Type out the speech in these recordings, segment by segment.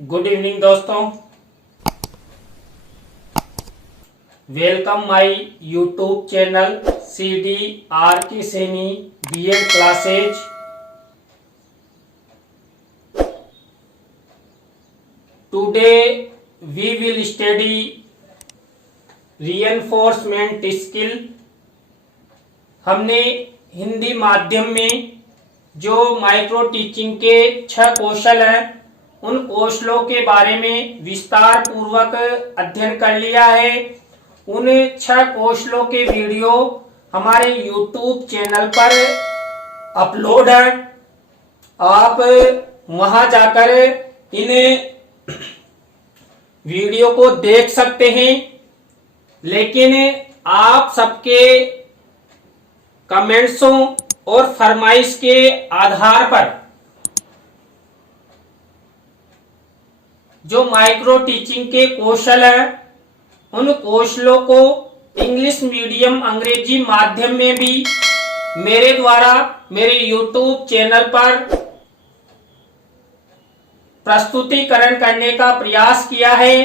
Good evening दोस्तों, welcome my YouTube channel CDR की semi BEd classes. Today we will study reinforcement skill. हमने हिंदी माध्यम में जो माइक्रो टीचिंग के 6 कौशल हैं उन कौशलों के बारे में विस्तार पूर्वक अध्ययन कर लिया है। उन 6 कौशलों के वीडियो हमारे YouTube चैनल पर अपलोड है। आप वहां जाकर इन वीडियो को देख सकते हैं, लेकिन आप सबके कमेंट्सों और फरमाइश के आधार पर जो माइक्रो टीचिंग के कौशल हैं उन कौशलों को इंग्लिश मीडियम अंग्रेजी माध्यम में भी मेरे द्वारा मेरे YouTube चैनल पर प्रस्तुतिकरण करने का प्रयास किया है।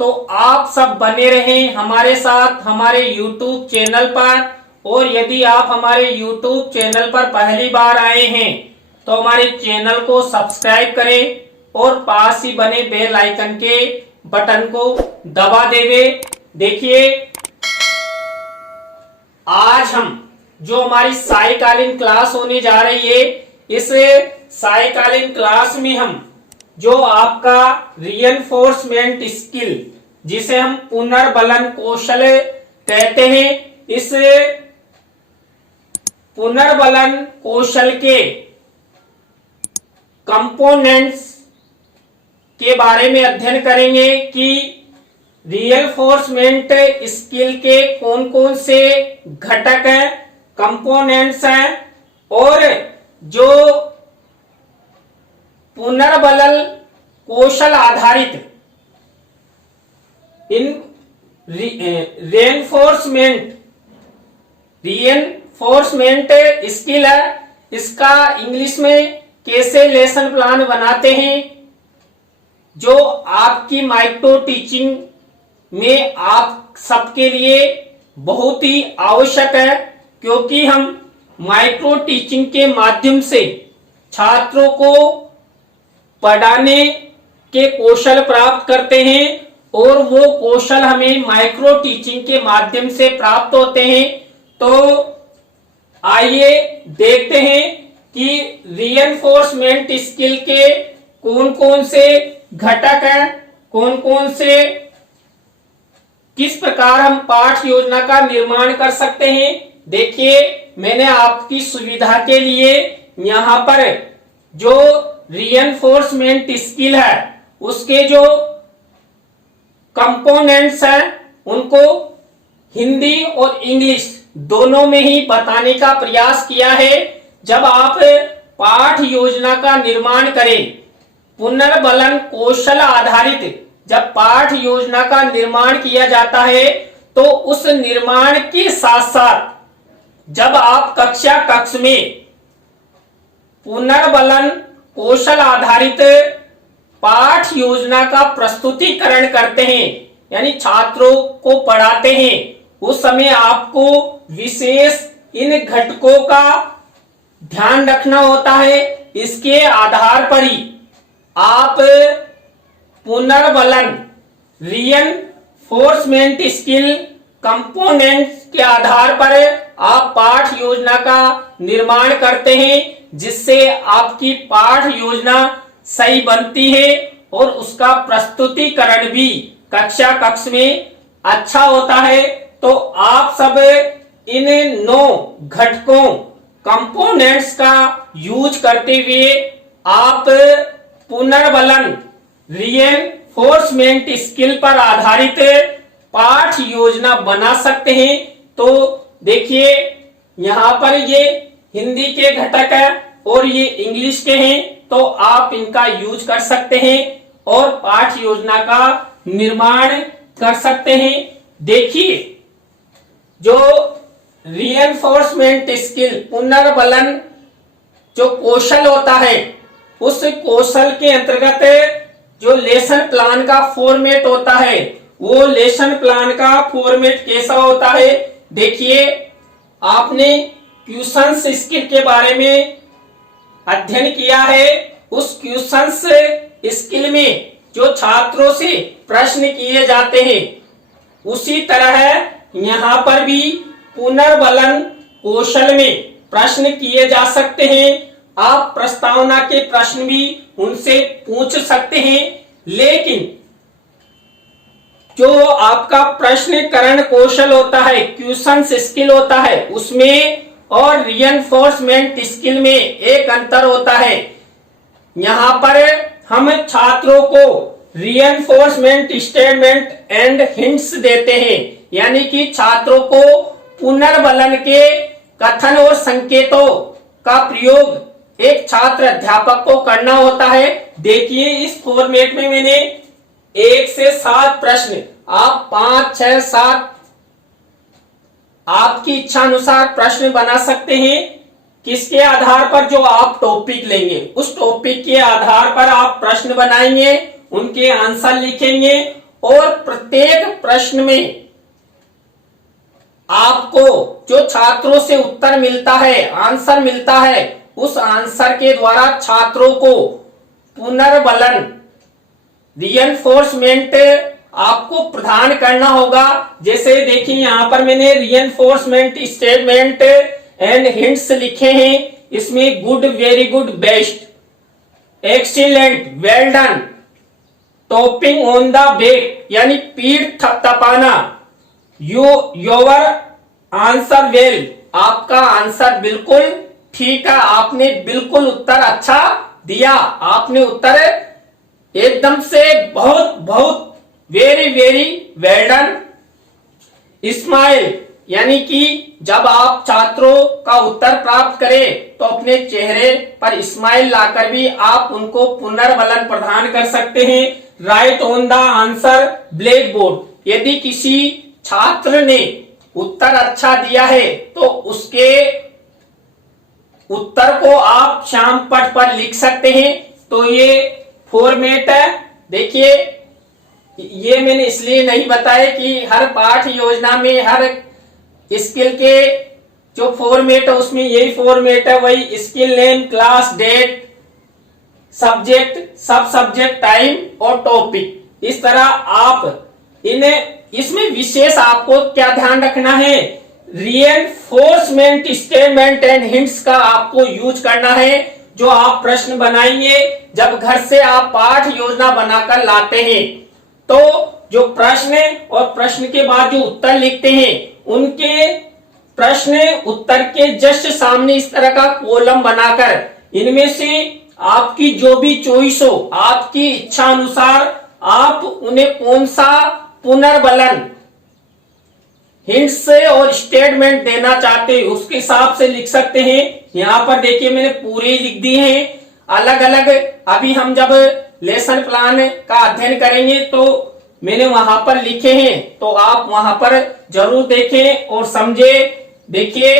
तो आप सब बने रहें हमारे साथ हमारे YouTube चैनल पर, और यदि आप हमारे YouTube चैनल पर पहली बार आए हैं तो हमारे चैनल को सब्सक्राइब करें और पास ही बने बेल आइकन के बटन को दबा देवे। देखिए, आज हम जो हमारी सायकालीन क्लास होने जा रही है, इस सायकालीन क्लास में हम जो आपका रीएनफोर्समेंट स्किल जिसे हम पुनर्बलन कौशल कहते हैं, इस पुनर्बलन कौशल के कंपोनेंट्स के बारे में अध्ययन करेंगे कि रीएनफोर्समेंट स्किल के कौन कौन से घटक हैं, कंपोनेंट्स हैं, और जो पुनर्बलन कौशल आधारित इन रीएनफोर्समेंट स्किल है, इसका इंग्लिश में कैसे लेसन प्लान बनाते हैं, जो आपकी माइक्रो टीचिंग में आप सबके लिए बहुत ही आवश्यक है, क्योंकि हम माइक्रो टीचिंग के माध्यम से छात्रों को पढ़ाने के कौशल प्राप्त करते हैं और वो कौशल हमें माइक्रो टीचिंग के माध्यम से प्राप्त होते हैं। तो आइए देखते हैं कि रीएनफोर्समेंट स्किल के कौन कौन से घटक हैं, कौन कौन से किस प्रकार हम पाठ योजना का निर्माण कर सकते हैं। देखिए, मैंने आपकी सुविधा के लिए यहाँ पर जो रीएनफोर्समेंट स्किल है उसके जो कंपोनेंट्स हैं उनको हिंदी और इंग्लिश दोनों में ही बताने का प्रयास किया है। जब आप पाठ योजना का निर्माण करें, पुनर्बलन कौशल आधारित जब पाठ योजना का निर्माण किया जाता है, तो उस निर्माण के साथ साथ जब आप कक्ष में पुनर्बलन कौशल आधारित पाठ योजना का प्रस्तुतिकरण करते हैं, यानी छात्रों को पढ़ाते हैं, उस समय आपको विशेष इन घटकों का ध्यान रखना होता है। इसके आधार पर ही आप पुनर्बलन रीएनफोर्समेंट स्किल कंपोनेंट्स के आधार पर आप पाठ योजना का निर्माण करते हैं, जिससे आपकी पाठ योजना सही बनती है और उसका प्रस्तुतिकरण भी कक्ष में अच्छा होता है। तो आप सब इन 9 घटकों कंपोनेंट्स का यूज करते हुए आप पुनर्बलन रीएनफोर्समेंट स्किल पर आधारित पाठ योजना बना सकते हैं। तो देखिए, यहाँ पर ये हिंदी के घटक है और ये इंग्लिश के हैं, तो आप इनका यूज कर सकते हैं और पाठ योजना का निर्माण कर सकते हैं। देखिए, जो रीएनफोर्समेंट स्किल पुनर्बलन जो कौशल होता है उस कौशल के अंतर्गत जो लेसन प्लान का फॉर्मेट होता है, वो लेसन प्लान का फॉर्मेट कैसा होता है। देखिए, आपने क्वेश्चंस स्किल के बारे में अध्ययन किया है। उस क्वेश्चंस स्किल में जो छात्रों से प्रश्न किए जाते हैं, उसी तरह यहाँ पर भी पुनर्बलन कौशल में प्रश्न किए जा सकते हैं। आप प्रस्तावना के प्रश्न भी उनसे पूछ सकते हैं, लेकिन जो आपका प्रश्नकरण कौशल होता है, क्वेश्चन स्किल होता है, उसमें और रिइंफोर्समेंट स्किल में एक अंतर होता है। यहाँ पर हम छात्रों को रिइंफोर्समेंट स्टेटमेंट एंड हिंट्स देते हैं, यानी कि छात्रों को पुनर्बलन के कथन और संकेतों का प्रयोग एक छात्र अध्यापक को करना होता है। देखिए, इस फॉर्मेट में मैंने 1 से 7 प्रश्न, आप 5, 6, 7 आपकी इच्छा अनुसार प्रश्न बना सकते हैं। किसके आधार पर? जो आप टॉपिक लेंगे, उस टॉपिक के आधार पर आप प्रश्न बनाएंगे, उनके आंसर लिखेंगे और प्रत्येक प्रश्न में आपको जो छात्रों से उत्तर मिलता है, आंसर मिलता है, उस आंसर के द्वारा छात्रों को पुनर्बलन रिइंफोर्समेंट आपको प्रदान करना होगा। जैसे देखिए, यहां पर मैंने रिइंफोर्समेंट स्टेटमेंट एंड हिंट्स लिखे हैं। इसमें good, very good, best, excellent, well done, topping on the back यानी पीठ थपथपाना, योर आंसर वेल, आपका आंसर बिल्कुल ठीक है, आपने बिल्कुल उत्तर अच्छा दिया, आपने उत्तर एकदम से बहुत बहुत very very well done. Smile, यानी कि जब आप छात्रों का उत्तर प्राप्त करें तो अपने चेहरे पर स्माइल लाकर भी आप उनको पुनर्बलन प्रदान कर सकते हैं। Right on the answer black board, यदि किसी छात्र ने उत्तर अच्छा दिया है तो उसके उत्तर को आप श्याम पट पर लिख सकते हैं। तो ये फॉर्मेट है। देखिए, ये मैंने इसलिए नहीं बताया कि हर पाठ योजना में हर स्किल के जो फॉर्मेट है उसमें यही फॉर्मेट है, वही skill name, class, date, subject, सब सब्जेक्ट, टाइम और टॉपिक। इस तरह आप इसमें विशेष आपको क्या ध्यान रखना है, रिइंफोर्समेंट स्टेटमेंट एंड हिंट्स का आपको यूज करना है। जो आप प्रश्न बनाएंगे, जब घर से आप पाठ योजना बनाकर लाते हैं, तो जो प्रश्न और प्रश्न के बाद जो उत्तर लिखते हैं, उनके प्रश्न उत्तर के जस्ट सामने इस तरह का कॉलम बनाकर इनमें से आपकी जो भी चॉइस हो, आपकी इच्छा अनुसार आप उन्हें कौन सा पुनर्बलन हिंट्स और स्टेटमेंट देना चाहते हैं, उसके हिसाब से लिख सकते हैं। यहाँ पर देखिए, मैंने पूरे लिख दिए हैं अलग अलग। अभी हम जब लेसन प्लान का अध्ययन करेंगे तो मैंने वहां पर लिखे हैं, तो आप वहां पर जरूर देखें और समझे। देखिए,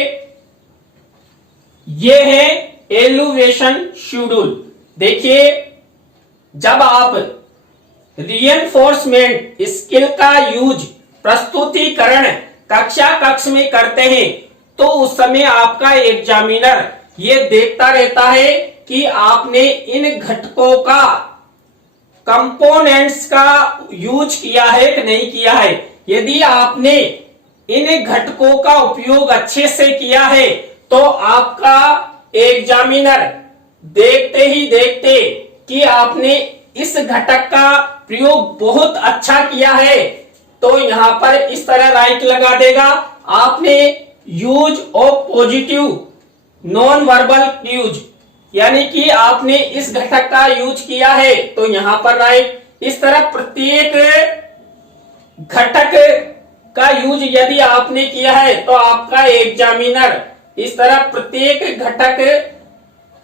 ये है एलुवेशन शेड्यूल। देखिए, जब आप रिइंफोर्समेंट स्किल का यूज प्रस्तुतिकरण कक्ष में करते हैं, तो उस समय आपका एग्जामिनर ये देखता रहता है कि आपने इन घटकों का, कंपोनेंट्स का यूज किया है कि नहीं किया है। यदि आपने इन घटकों का उपयोग अच्छे से किया है तो आपका एग्जामिनर देखते ही देखते कि आपने इस घटक का प्रयोग बहुत अच्छा किया है, तो यहां पर इस तरह राइट लगा देगा। आपने use of positive non verbal cues, यानी कि आपने इस घटक का यूज किया है, तो यहां पर राइट। इस तरह प्रत्येक घटक का यूज यदि आपने किया है तो आपका एग्जामिनर इस तरह प्रत्येक घटक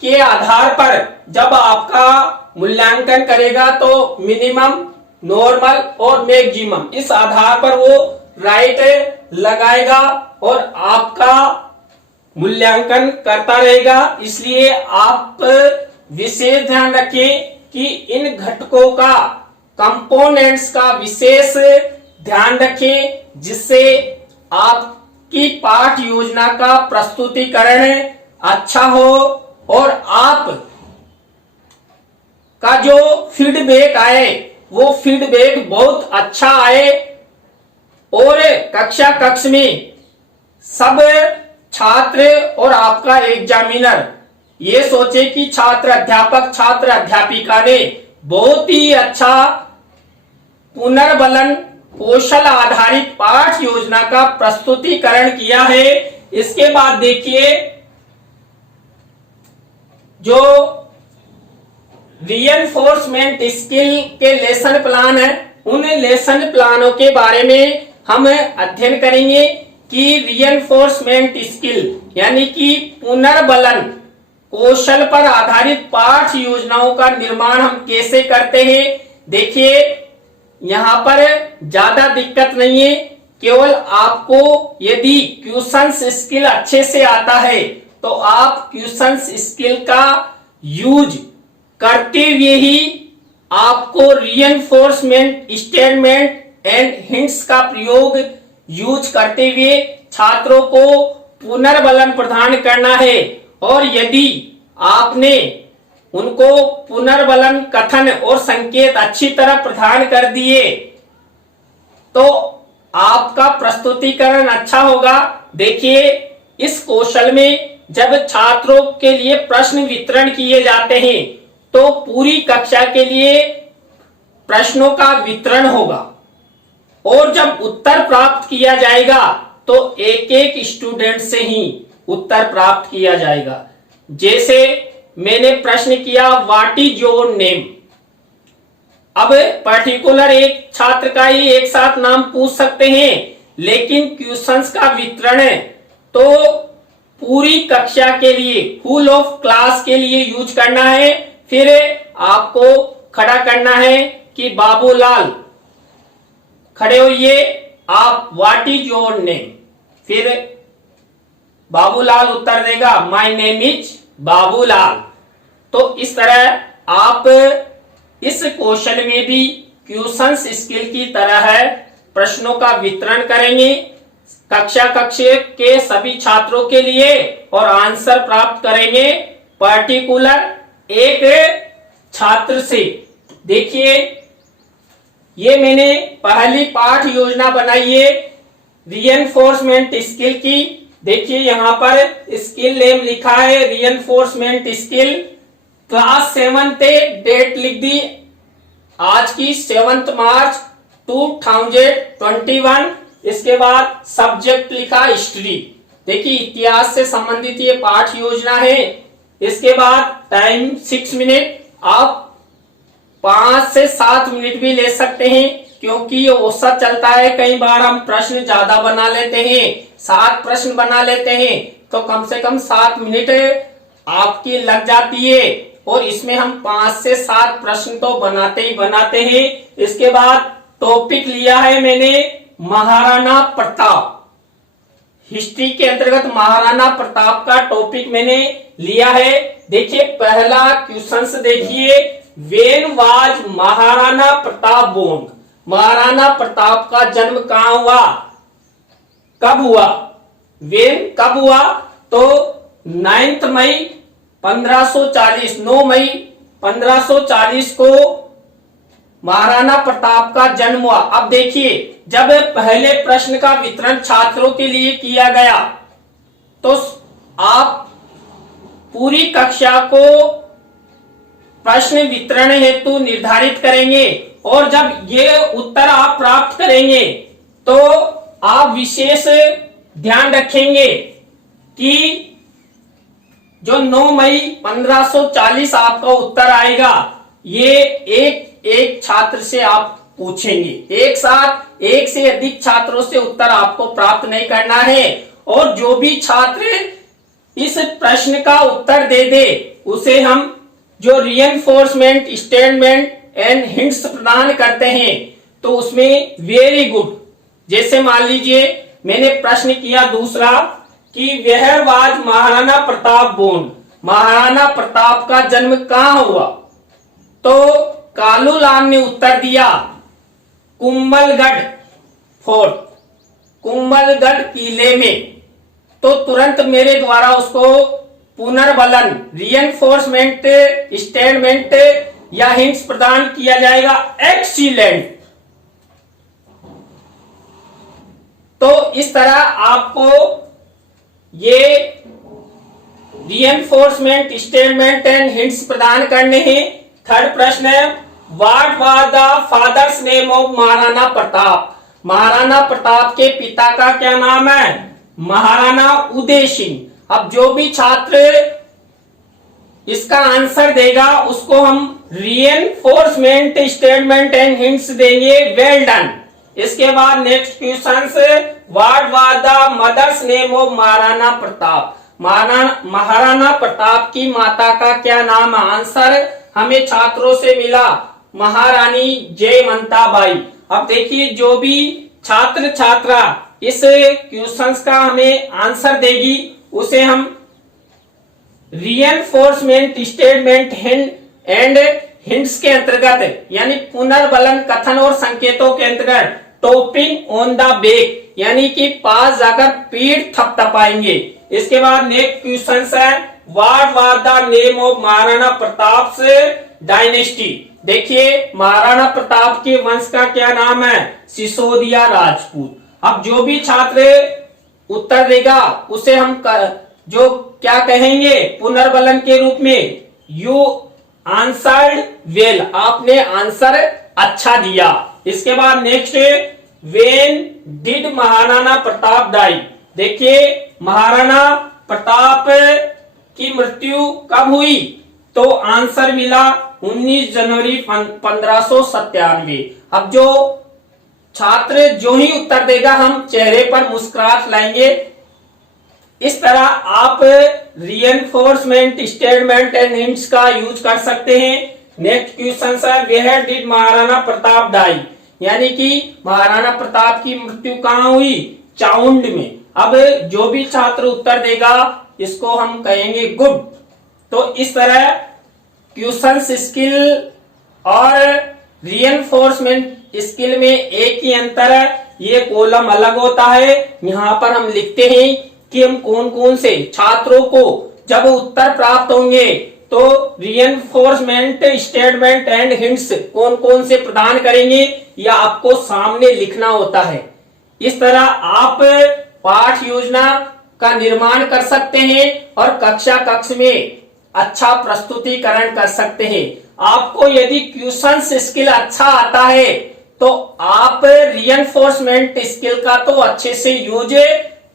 के आधार पर जब आपका मूल्यांकन करेगा तो मिनिमम, नॉर्मल और मैक्सिमम, इस आधार पर वो राइट लगाएगा और आपका मूल्यांकन करता रहेगा। इसलिए आप विशेष ध्यान रखें कि इन घटकों का, कंपोनेंट्स का विशेष ध्यान रखें, जिससे आपकी पाठ योजना का प्रस्तुतिकरण अच्छा हो और आप का जो फीडबैक आए वो फीडबैक बहुत अच्छा आए और कक्ष में सब छात्र और आपका एग्जामिनर ये सोचे कि छात्र अध्यापिका ने बहुत ही अच्छा पुनर्बलन कौशल आधारित पाठ योजना का प्रस्तुतिकरण किया है। इसके बाद देखिए जो रीइंफोर्समेंट स्किल के लेसन प्लान है, उन लेसन प्लानों के बारे में हम अध्ययन करेंगे कि रीइंफोर्समेंट स्किल यानी कि पुनर्बलन कौशल पर आधारित पाठ योजनाओं का निर्माण हम कैसे करते हैं। देखिए यहाँ पर ज्यादा दिक्कत नहीं है, केवल आपको यदि क्वेश्चंस स्किल अच्छे से आता है तो आप क्वेश्चंस स्किल का यूज करते हुए ही आपको रीइंफोर्समेंट स्टेटमेंट एंड हिंट्स का प्रयोग यूज करते हुए छात्रों को पुनर्बलन प्रदान करना है। और यदि आपने उनको पुनर्बलन कथन और संकेत अच्छी तरह प्रदान कर दिए तो आपका प्रस्तुतिकरण अच्छा होगा। देखिए इस कौशल में जब छात्रों के लिए प्रश्न वितरण किए जाते हैं तो पूरी कक्षा के लिए प्रश्नों का वितरण होगा और जब उत्तर प्राप्त किया जाएगा तो एक एक स्टूडेंट से ही उत्तर प्राप्त किया जाएगा। जैसे मैंने प्रश्न किया व्हाट इज योर नेम, अब पर्टिकुलर एक छात्र का ही एक साथ नाम पूछ सकते हैं, लेकिन क्वेश्चंस का वितरण है तो पूरी कक्षा के लिए, फुल ऑफ क्लास के लिए यूज करना है। फिर आपको खड़ा करना है कि बाबूलाल खड़े होइए, आप व्हाट इज योर नेम, फिर बाबूलाल उत्तर देगा माय नेम इज बाबूलाल। तो इस तरह आप इस कौशल में भी क्वेश्चंस स्किल की तरह है प्रश्नों का वितरण करेंगे कक्षा के सभी छात्रों के लिए और आंसर प्राप्त करेंगे पर्टिकुलर एक छात्र से। देखिए ये मैंने पहली पाठ योजना बनाई है रीइंफोर्समेंट स्किल की। देखिए यहाँ पर स्किल नेम लिखा है रीइंफोर्समेंट स्किल, क्लास 7 डेट लिख दी आज की 7 मार्च 2021। इसके बाद सब्जेक्ट लिखा हिस्ट्री, देखिए इतिहास से संबंधित ये पाठ योजना है। इसके बाद टाइम 6 मिनट, आप 5 से 7 मिनट भी ले सकते हैं क्योंकि ये औसत चलता है। कई बार हम प्रश्न ज्यादा बना लेते हैं, 7 प्रश्न बना लेते हैं तो कम से कम 7 मिनट आपकी लग जाती है और इसमें हम 5 से 7 प्रश्न तो बनाते ही बनाते हैं। इसके बाद टॉपिक लिया है मैंने महाराणा प्रताप, हिस्ट्री के अंतर्गत महाराणा प्रताप का टॉपिक मैंने लिया है। देखिए पहला क्वेश्चन देखिए, when was Maharana Pratap born, Maharana Pratap का जन्म कहां हुआ, कब हुआ, व्हेन कब हुआ, तो 9 मई 1540, 9 मई 1540 को महाराणा प्रताप का जन्म हुआ। अब देखिए जब पहले प्रश्न का वितरण छात्रों के लिए किया गया तो आप पूरी कक्षा को प्रश्न वितरण हेतु निर्धारित करेंगे और जब ये उत्तर आप प्राप्त करेंगे तो आप विशेष ध्यान रखेंगे कि जो 9 मई 1540 आपका उत्तर आएगा ये एक एक छात्र से आप पूछेंगे, एक साथ एक से अधिक छात्रों से उत्तर आपको प्राप्त नहीं करना है। और जो भी छात्र इस प्रश्न का उत्तर दे दे उसे हम जो रीइंफोर्समेंट स्टेटमेंट एंड हिंट्स प्रदान करते हैं तो उसमें वेरी गुड, जैसे मान लीजिए मैंने प्रश्न किया दूसरा कि where was Maharana Pratap born, Maharana Pratap का जन्म कहाँ हुआ? तो कालूलाम ने उत्तर दिया कुंभलगढ़ फोर्ट, कुंभलगढ़ किले में। तो तुरंत मेरे द्वारा उसको पुनर्बलन, रीएनफोर्समेंट स्टेटमेंट या हिंट्स प्रदान किया जाएगा। एक्सीलेंट। तो इस तरह आपको ये रीएनफोर्समेंट स्टेटमेंट एंड हिंट्स प्रदान करने हैं। थर्ड प्रश्न है, what was the father's name of Maharana Pratap? Maharana Pratap के पिता का क्या नाम है? महाराणा उदय सिंह। अब जो भी छात्र इसका आंसर देगा उसको हम रीएनफोर्समेंट स्टेटमेंट एंड हिंट्स देंगे। Well done. इसके बाद नेक्स्ट क्वेश्चन से, what was the mother's name of Maharana Pratap? Maharana Pratap की माता का क्या नाम? आंसर हमें छात्रों से मिला महारानी जयवंताबाई। अब देखिए जो भी छात्र छात्रा इस क्वेश्चंस का हमें आंसर देगी उसे हम रीएनफोर्समेंट स्टेटमेंट एंड हिंट्स के अंतर्गत यानी पुनर्बलन कथन और संकेतों के अंतर्गत टोपिंग ऑन द बैक यानी कि पास जाकर पीठ थपथपाएंगे। इसके बाद नेक्स्ट क्वेश्चन है, what was the name of Maharana Pratap dynasty? देखिए महाराणा प्रताप के वंश का क्या नाम है? सिसोदिया राजपूत। अब जो भी छात्र उत्तर देगा उसे हम जो क्या कहेंगे पुनर्बलन के रूप में, यू आंसर्ड वेल, आपने आंसर अच्छा दिया। इसके बाद next, when did Maharana Pratap die? देखिए महाराणा प्रताप की मृत्यु कब हुई? तो आंसर मिला 19 जनवरी 1597। अब जो छात्र जो ही उत्तर देगा हम चेहरे पर मुस्कुराहट लाएंगे। इस तरह आप रीएनफोर्समेंट स्टेटमेंट एंड हिंट्स का यूज कर सकते हैं। नेक्स्ट क्वेश्चन है, where did Maharana Pratap die? यानी कि महाराणा प्रताप की मृत्यु कहाँ हुई? चाउंड में। अब जो भी छात्र उत्तर देगा इसको हम कहेंगे गुड। तो इस तरह क्वेश्चन स्किल और रीएनफोर्समेंट स्किल में एक ही अंतर है, ये कॉलम अलग होता है। यहाँ पर हम लिखते हैं कि हम कौन कौन से छात्रों को जब उत्तर प्राप्त होंगे तो रीएनफोर्समेंट स्टेटमेंट एंड हिंट्स कौन कौन से प्रदान करेंगे, यह आपको सामने लिखना होता है। इस तरह आप पाठ योजना का निर्माण कर सकते हैं और कक्ष में अच्छा प्रस्तुतिकरण कर सकते हैं। आपको यदि क्वेश्चन स्किल अच्छा आता है तो आप रीएनफोर्समेंट स्किल का तो अच्छे से यूज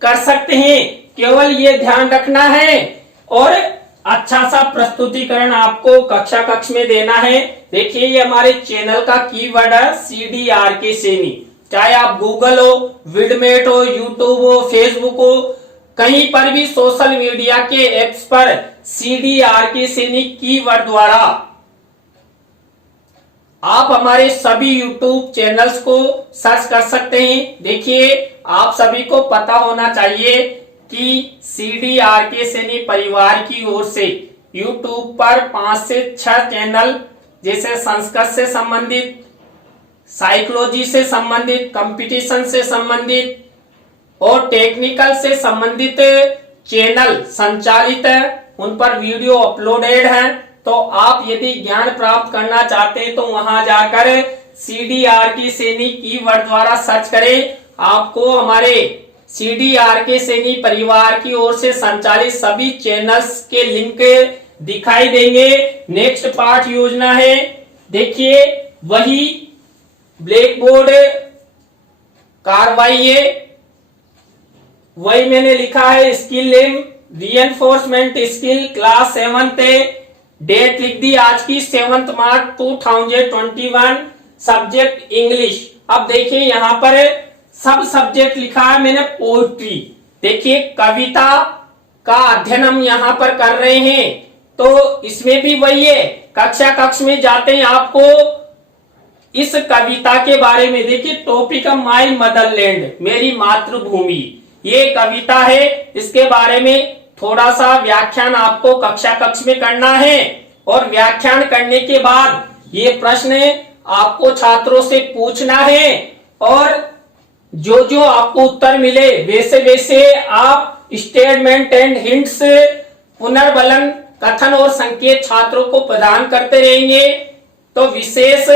कर सकते हैं। केवल ये ध्यान रखना है और अच्छा सा प्रस्तुतिकरण आपको कक्ष में देना है। देखिए ये हमारे चैनल का कीवर्ड है CDRK सैनी। चाहे आप गूगल हो, विडमेट हो, यूट्यूब हो, फेसबुक हो, कहीं पर भी सोशल मीडिया के एप्स पर CDRK सैनी कीवर्ड द्वारा आप हमारे सभी यूट्यूब चैनल्स को सर्च कर सकते हैं। देखिए आप सभी को पता होना चाहिए कि CDRK सैनी परिवार की ओर से यूट्यूब पर 5 से 6 चैनल जैसे संस्कृत से संबंधित, साइकोलॉजी से संबंधित, कंपटीशन से संबंधित और टेक्निकल से संबंधित चैनल संचालित है। उन पर वीडियो अपलोडेड है। तो आप यदि ज्ञान प्राप्त करना चाहते हैं तो वहां जाकर CDRK सैनी कीवर्ड द्वारा सर्च करें। आपको हमारे CDRK सैनी परिवार की ओर से संचालित सभी चैनल्स के लिंक दिखाई देंगे। नेक्स्ट पाठ योजना है, देखिए वही ब्लैक बोर्ड कार्रवाई है, वही मैंने लिखा है skill name reinforcement skill class 7th। Date लिख दी आज की 7 मार्च 2021, सब्जेक्ट इंग्लिश। अब देखिए यहाँ पर सब सब्जेक्ट लिखा है मैंने पोएट्री। देखिए कविता का अध्ययन हम यहाँ पर कर रहे हैं तो इसमें भी वही है, कक्ष में जाते हैं आपको इस कविता के बारे में। देखिए टॉपिक ऑफ माय मदरलैंड, मेरी मातृभूमि, ये कविता है, इसके बारे में थोड़ा सा व्याख्यान आपको कक्षा कक्ष में करना है और व्याख्यान करने के बाद ये प्रश्न आपको छात्रों से पूछना है और जो जो आपको उत्तर मिले वैसे वैसे आप स्टेटमेंट एंड हिंट्स पुनर्बलन कथन और संकेत छात्रों को प्रदान करते रहेंगे। तो विशेष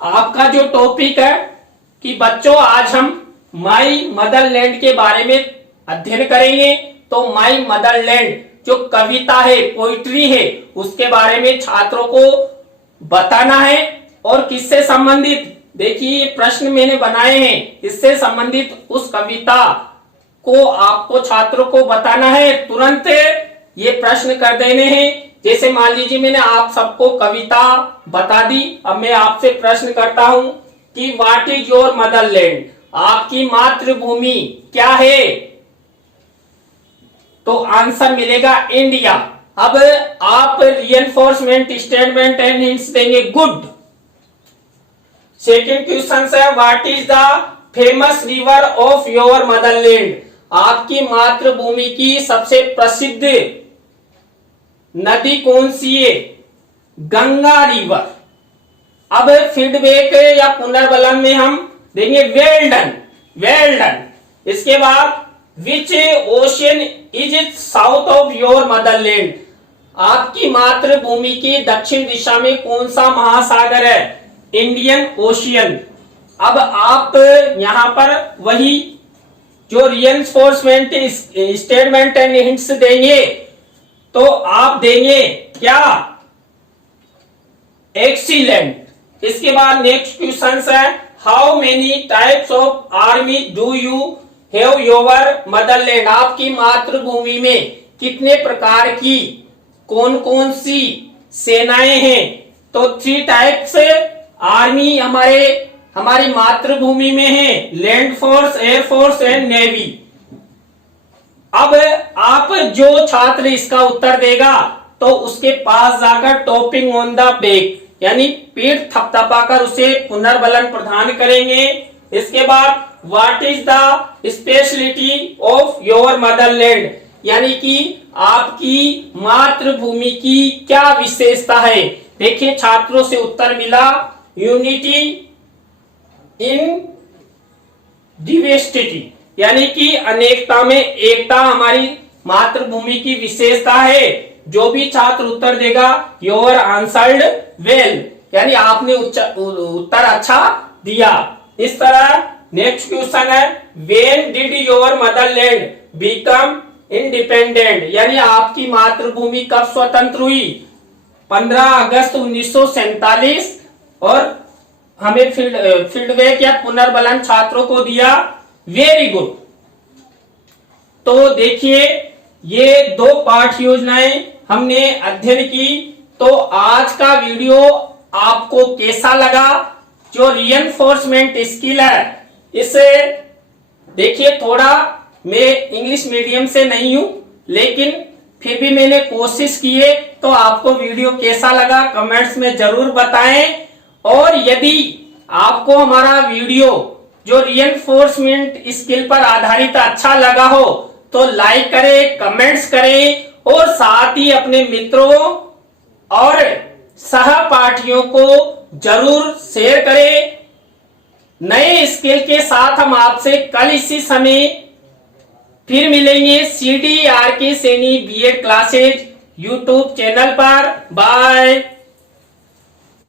आपका जो टॉपिक है कि बच्चों आज हम माई मदरलैंड के बारे में अध्ययन करेंगे। तो माई मदरलैंड जो कविता है, पोइट्री है, उसके बारे में छात्रों को बताना है और किससे संबंधित, देखिए प्रश्न मैंने बनाए हैं, इससे संबंधित उस कविता को आपको छात्रों को बताना है। तुरंत ये प्रश्न कर देने हैं। जैसे मान लीजिए मैंने आप सबको कविता बता दी, अब मैं आपसे प्रश्न करता हूं कि व्हाट इज योर मदरलैंड, आपकी मातृभूमि क्या है? तो आंसर मिलेगा इंडिया। अब आप रिइंफोर्समेंट स्टेटमेंट एंड हिंट्स देंगे, गुड। सेकंड क्वेश्चन है what is the famous river of your motherland, आपकी मातृभूमि की सबसे प्रसिद्ध नदी कौन सी है? गंगा रिवर। अब फीडबैक या पुनर्बलन में हम देंगे वेल डन, वेल डन। इसके बाद which ocean is south of your motherland, आपकी मातृभूमि की दक्षिण दिशा में कौन सा महासागर है? Indian ocean. अब आप यहां पर वही जो रिइंफोर्समेंट स्टेटमेंट एंड हिंट्स देंगे तो आप देंगे क्या? एक्सीलेंट। इसके बाद नेक्स्ट क्वेश्चन है how many types of army do you have your motherland, आपकी मातृभूमि में कितने प्रकार की कौन कौन सी सेनाएं हैं? तो 3 टाइप्स आर्मी हमारी मातृभूमि में है, land force, air force and navy. अब आप जो छात्र इसका उत्तर देगा तो उसके पास जाकर टॉपिंग ऑन द बैक यानी पीठ थपथपाकर उसे पुनर्बलन प्रदान करेंगे। इसके बाद what is the speciality of your Motherland, यानी कि आपकी मातृभूमि की क्या विशेषता है? देखिए छात्रों से उत्तर मिला यूनिटी इन डिवर्सिटी, यानी कि अनेकता में एकता हमारी मातृभूमि की विशेषता है। जो भी छात्र उत्तर देगा योर आंसर्ड वेल, यानी आपने उत्तर अच्छा दिया। इस तरह नेक्स्ट क्वेश्चन है when did your Motherland become independent, यानी आपकी मातृभूमि कब स्वतंत्र हुई? 15 अगस्त 1947। और हमें फीडबैक या पुनर्बलन छात्रों को दिया, वेरी गुड। तो देखिए ये 2 पाठ योजनाएं हमने अध्ययन की। तो आज का वीडियो आपको कैसा लगा? जो रिइंफोर्समेंट स्किल है इसे देखिए, थोड़ा मैं इंग्लिश मीडियम से नहीं हूं लेकिन फिर भी मैंने कोशिश की है। तो आपको वीडियो कैसा लगा कमेंट्स में जरूर बताएं। और यदि आपको हमारा वीडियो जो रिइंफोर्समेंट स्किल पर आधारित अच्छा लगा हो तो लाइक करें, कमेंट्स करें और साथ ही अपने मित्रों और सहपाठियों को जरूर शेयर करें। नए स्किल के साथ हम आपसे कल इसी समय फिर मिलेंगे CDRK Saini BEd classes YouTube channel पर। बाय।